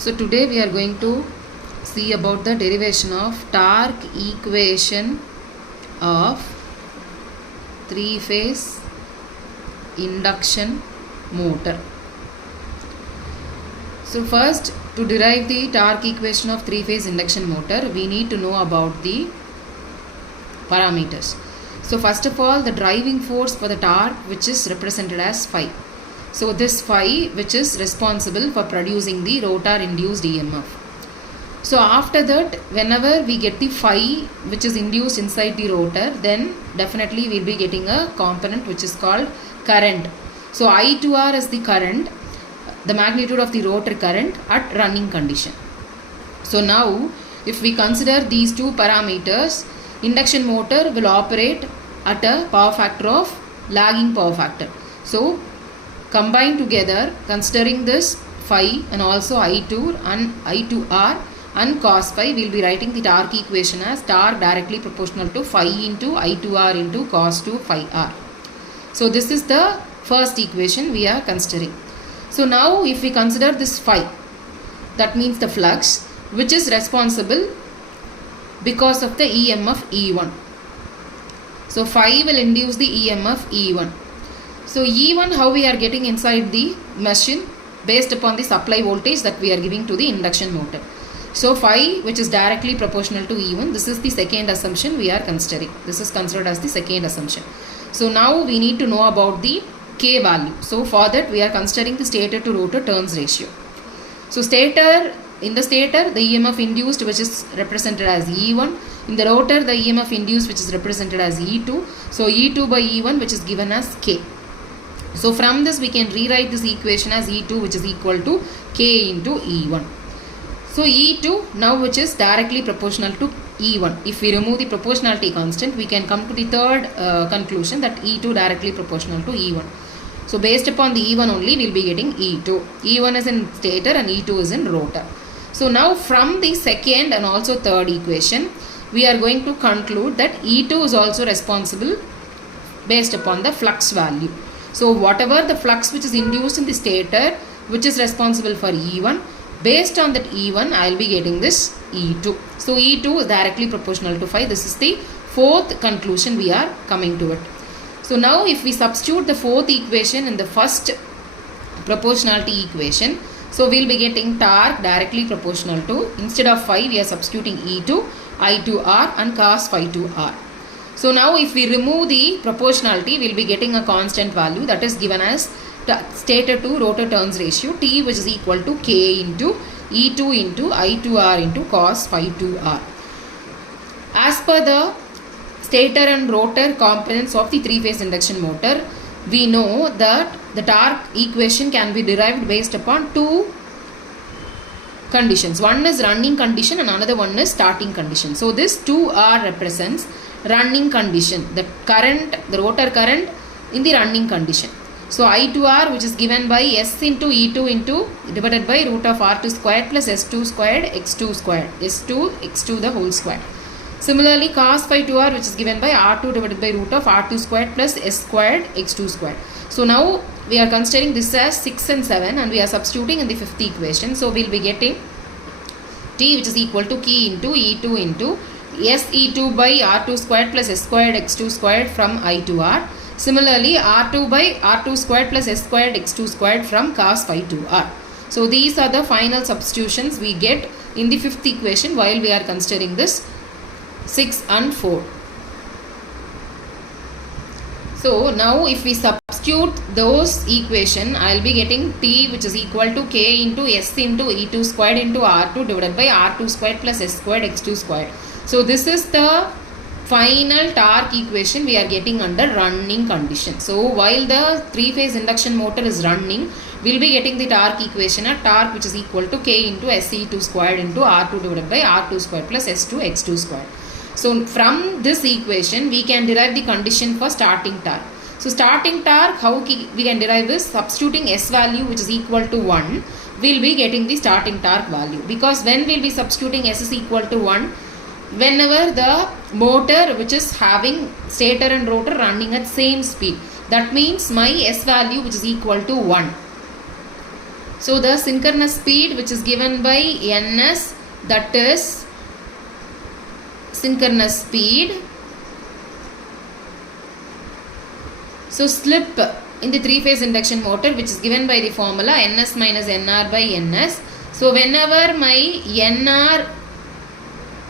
So today we are going to see about the derivation of torque equation of three-phase induction motor. So first, to derive the torque equation of three-phase induction motor, we need to know about the parameters. So first of all, the driving force for the torque, which is represented as phi. So this phi, which is responsible for producing the rotor induced EMF. So after that, whenever we get the phi which is induced inside the rotor, then definitely we will be getting a component which is called current. So I2R is the current, the magnitude of the rotor current at running condition. So now if we consider these two parameters, induction motor will operate at a power factor of lagging power factor. So combined together, considering this phi and also I2 and I2R and cos phi, we will be writing the torque equation as torque directly proportional to phi into I2R into cos 2 phi R. So this is the first equation we are considering. So now if we consider this phi, that means the flux which is responsible because of the EMF E1. So phi will induce the EMF E1. So E1, how we are getting inside the machine based upon the supply voltage that we are giving to the induction motor. So phi, which is directly proportional to E1, this is the second assumption we are considering. This is considered as the second assumption. So now we need to know about the K value. So for that we are considering the stator to rotor turns ratio. So in the stator, the EMF induced, which is represented as E1. In the rotor, the EMF induced, which is represented as E2. So E2 by E1, which is given as K. So from this we can rewrite this equation as E2, which is equal to K into E1. So E2 now, which is directly proportional to E1. If we remove the proportionality constant, we can come to the third conclusion that E2 directly proportional to E1. So based upon the E1 only, we will be getting E2. E1 is in stator and E2 is in rotor. So now from the second and also third equation, we are going to conclude that E2 is also responsible based upon the flux value. So whatever the flux which is induced in the stator, which is responsible for E1, based on that E1, I will be getting this E2. So E2 is directly proportional to phi. This is the fourth conclusion we are coming to it. So now if we substitute the fourth equation in the first proportionality equation, so we will be getting torque directly proportional to, instead of phi we are substituting E2, I2R and cos phi 2R. So now if we remove the proportionality, we will be getting a constant value that is given as stator to rotor turns ratio T, which is equal to K into E2 into I2R into cos phi 2R. As per the stator and rotor components of the three-phase induction motor, we know that the torque equation can be derived based upon two conditions. One is running condition and another one is starting condition. So this 2R represents running condition, the current, the rotor current in the running condition. So I2R, which is given by S into E2 into divided by root of R2 squared plus S2 squared X2 squared, S2 X2 the whole square. Similarly, cos phi 2R, which is given by R2 divided by root of R2 squared plus S squared X2 squared. So now we are considering this as 6 and 7 and we are substituting in the fifth equation. So we will be getting T, which is equal to K into E2 into S E2 by R2 squared plus S squared X2 squared from I2R. Similarly, R2 by R2 squared plus S squared X2 squared from cos phi 2R. So these are the final substitutions we get in the fifth equation while we are considering this 6 and 4. So now if we substitute those equation, I will be getting T, which is equal to K into S into E2 squared into R2 divided by R2 squared plus S squared X2 squared. So this is the final torque equation we are getting under running condition. So while the three-phase induction motor is running, we will be getting the torque equation at torque, which is equal to K into SE2 squared into R2 divided by R2 squared plus S2 X2 squared. So from this equation, we can derive the condition for starting torque. So starting torque, how we can derive this? Substituting S value, which is equal to 1, we will be getting the starting torque value. Because when we will be substituting S is equal to 1, whenever the motor which is having stator and rotor running at same speed, that means my S value, which is equal to 1. So the synchronous speed which is given by ns, that is synchronous speed. So slip in the three-phase induction motor which is given by the formula ns minus nr by ns. So whenever my nr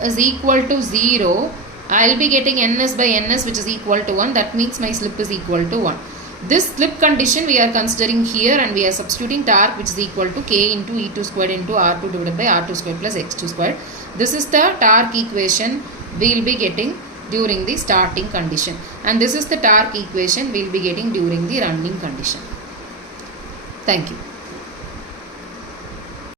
is equal to 0, I will be getting ns by ns which is equal to 1. That means my slip is equal to 1. This slip condition we are considering here, and we are substituting torque which is equal to k into E2 squared into R2 divided by R2 squared plus X2 squared. This is the torque equation we will be getting during the starting condition, and this is the torque equation we will be getting during the running condition. Thank you.